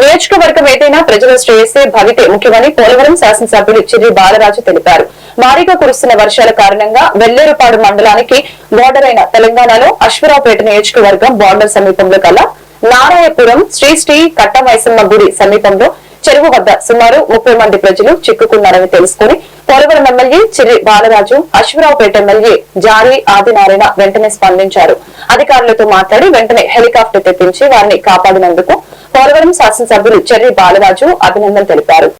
నియోజకవర్గం ఏదైనా ప్రజల శ్రేయస్సే భవితే ముఖ్యమని పోలవరం శాసనసభ్యులు చిర్రి బాలరాజు తెలిపారు. భారీగా కురుస్తున్న వర్షాల కారణంగా వెల్లేరుపాడు మండలానికి బోర్డర్ అయిన తెలంగాణలో అశ్వరావుపేట నియోజకవర్గం బోర్డర్ సమీపంలో గల నారాయణపురం శ్రీ కట్టమైసమ్మ గుడి సమీపంలో చెరువు వద్ద సుమారు 30 మంది ప్రజలు చిక్కుకున్నారని తెలుసుకుని పోలవరం ఎమ్మెల్యే చిర్రి బాలరాజు, అశ్వరావుపేట ఎమ్మెల్యే జారీ ఆదినారాయణ వెంటనే స్పందించారు. అధికారులతో మాట్లాడి వెంటనే హెలికాప్టర్ తెప్పించి వారిని కాపాడినందుకు పోలవరం శాసనసభ్యులు చిర్రి బాలరాజు అభినందనలు తెలిపారు.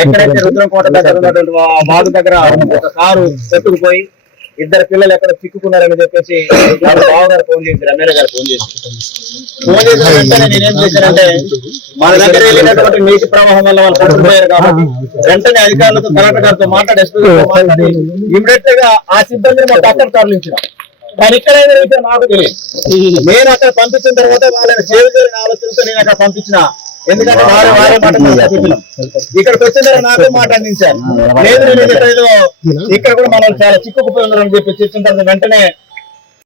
ఎక్కడైతే రుద్రంకోట దగ్గర ఉన్నటువంటి బాగు దగ్గర ఒక కారు చెట్టుకుపోయి 2 పిల్లలు ఎక్కడ చిక్కుకున్నారని చెప్పేసి బావగారు ఫోన్ చేశారు, ఎమ్మెల్యే గారు ఫోన్ చేసిన వెంటనే నేనేం చేశానంటే మన దగ్గర వెళ్ళినటువంటి నీటి ప్రవాహం వల్ల వాళ్ళు పట్టుకుపోయారు కాబట్టి వెంటనే అధికారులతో కలెక్టర్ గారితో మాట్లాడి ఇమీడియట్ గా ఆ సిబ్బందిని మా పక్కన తరలించిన. కానీ ఇక్కడైనా విషయం నాకు తెలియదు. నేను అక్కడ పంపించిన తర్వాత వాళ్ళని చేరుకోలేని ఆలోచనతో నేను అక్కడ పంపించిన. ఎందుకంటే వారే మాట చెప్పినాం. ఇక్కడికి వచ్చిన తర్వాత నాకే మాట అందించారు. లేదు నేను ఇక్కడ కూడా మనం చాలా చిక్కుకుపోయి ఉన్నారని చెప్పి చెప్పిన తర్వాత వెంటనే